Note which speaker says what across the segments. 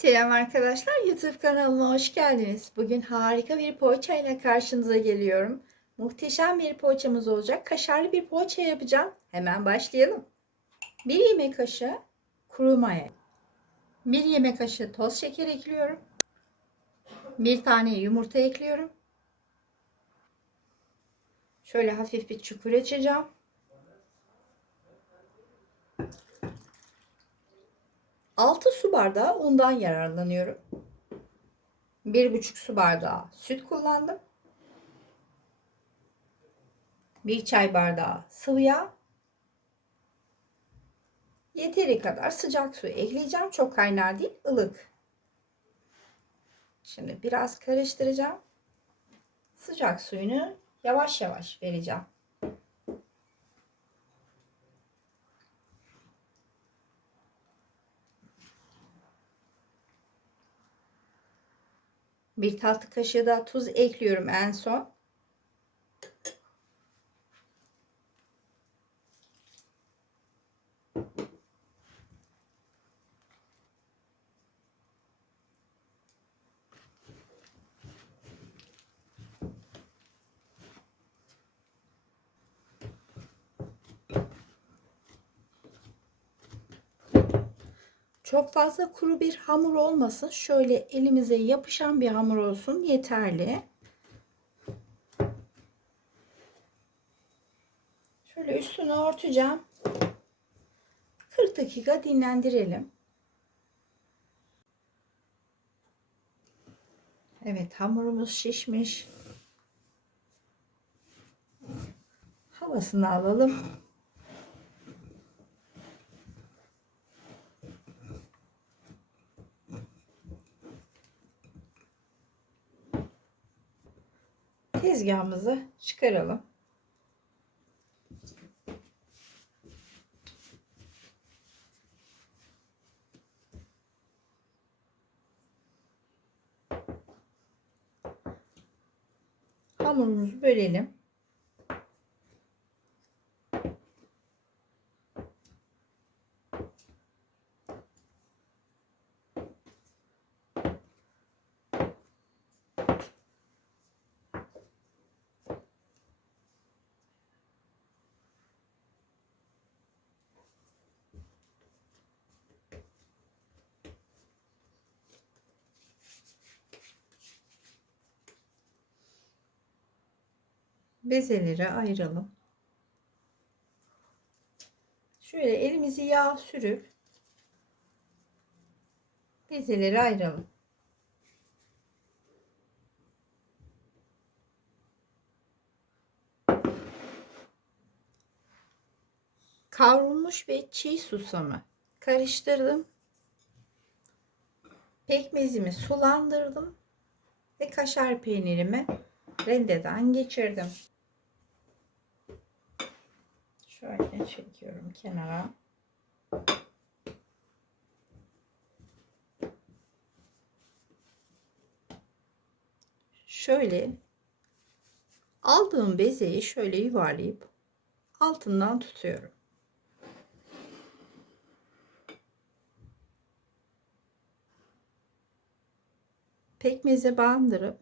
Speaker 1: Selam arkadaşlar, YouTube kanalıma hoş geldiniz. Bugün harika bir poğaça ile karşınıza geliyorum. Muhteşem bir poğaçamız olacak. Kaşarlı bir poğaça yapacağım. Hemen başlayalım. 1 yemek kaşığı kuru maya. 1 yemek kaşığı toz şeker ekliyorum. 1 tane yumurta ekliyorum. Şöyle hafif bir çukur açacağım. 6 su bardağı undan yararlanıyorum. 1,5 su bardağı süt kullandım. 1 çay bardağı sıvı yağ. Yeteri kadar sıcak su ekleyeceğim. Çok kaynar değil, ılık. Şimdi biraz karıştıracağım. Sıcak suyunu yavaş yavaş vereceğim. Bir tatlı kaşığı da tuz ekliyorum en son. Çok fazla kuru bir hamur olmasın. Şöyle elimize yapışan bir hamur olsun yeterli. Şöyle üstünü örteceğim. 40 dakika dinlendirelim. Evet hamurumuz şişmiş. Havasını alalım. Tezgahımızı çıkaralım. Hamurumuzu bölelim. Bezeleri ayıralım. Şöyle elimizi yağ sürüp bezeleri ayıralım. Kavrulmuş ve çiğ susamı karıştırdım. Pekmezimi sulandırdım ve kaşar peynirimi rendeden geçirdim. Şöyle çekiyorum kenara. Şöyle aldığım bezeyi şöyle yuvarlayıp altından tutuyorum. Pekmeze bandırıp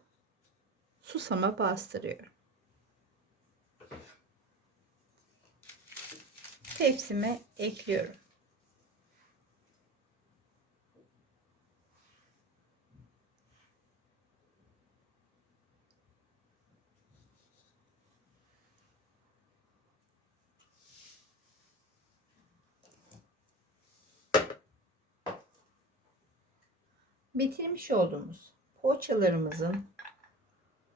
Speaker 1: susama bastırıyorum. Tepsime ekliyorum. Bitirmiş olduğumuz poğaçalarımızın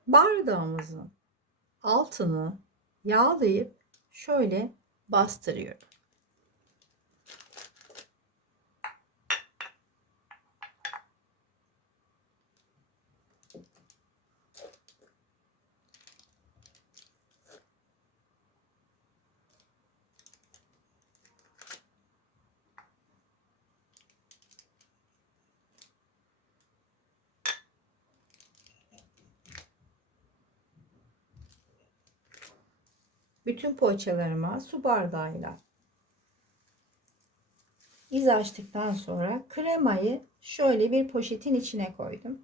Speaker 1: bardağımızın altını yağlayıp şöyle bastırıyorum. Bütün poğaçalarıma su bardağıyla iz açtıktan sonra kremayı şöyle bir poşetin içine koydum.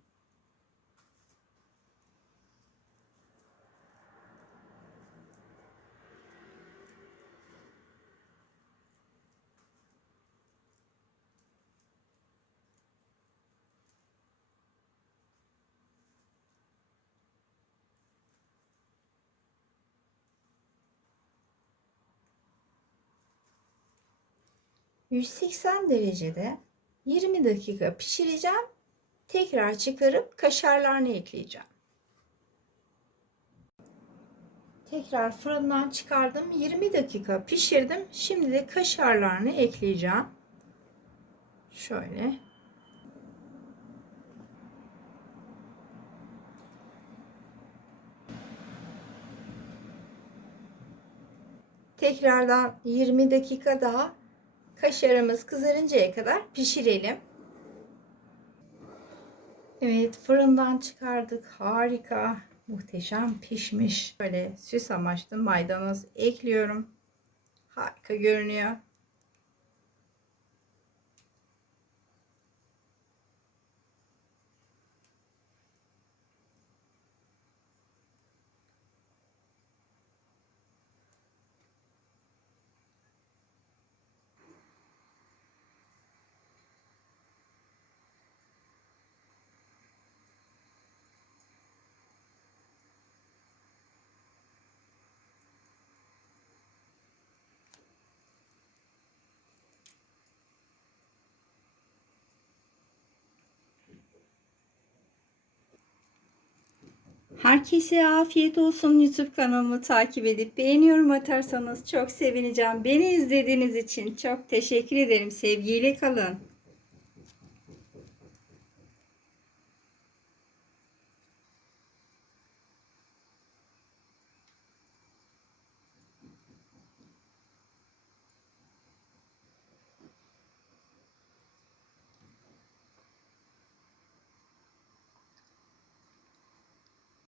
Speaker 1: ...180 derecede 20 dakika pişireceğim. Tekrar çıkarıp kaşarlarını ekleyeceğim. Tekrar fırından çıkardım. 20 dakika pişirdim. Şimdi de kaşarlarını ekleyeceğim. Şöyle. Tekrardan 20 dakika daha kaşarımız kızarıncaya kadar pişirelim. Evet fırından çıkardık. Harika. Muhteşem pişmiş. Böyle süs amaçlı maydanoz ekliyorum. Harika görünüyor. Herkese afiyet olsun. YouTube kanalımı takip edip beğeniyorum atarsanız çok sevineceğim. Beni izlediğiniz için çok teşekkür ederim. Sevgiyle kalın.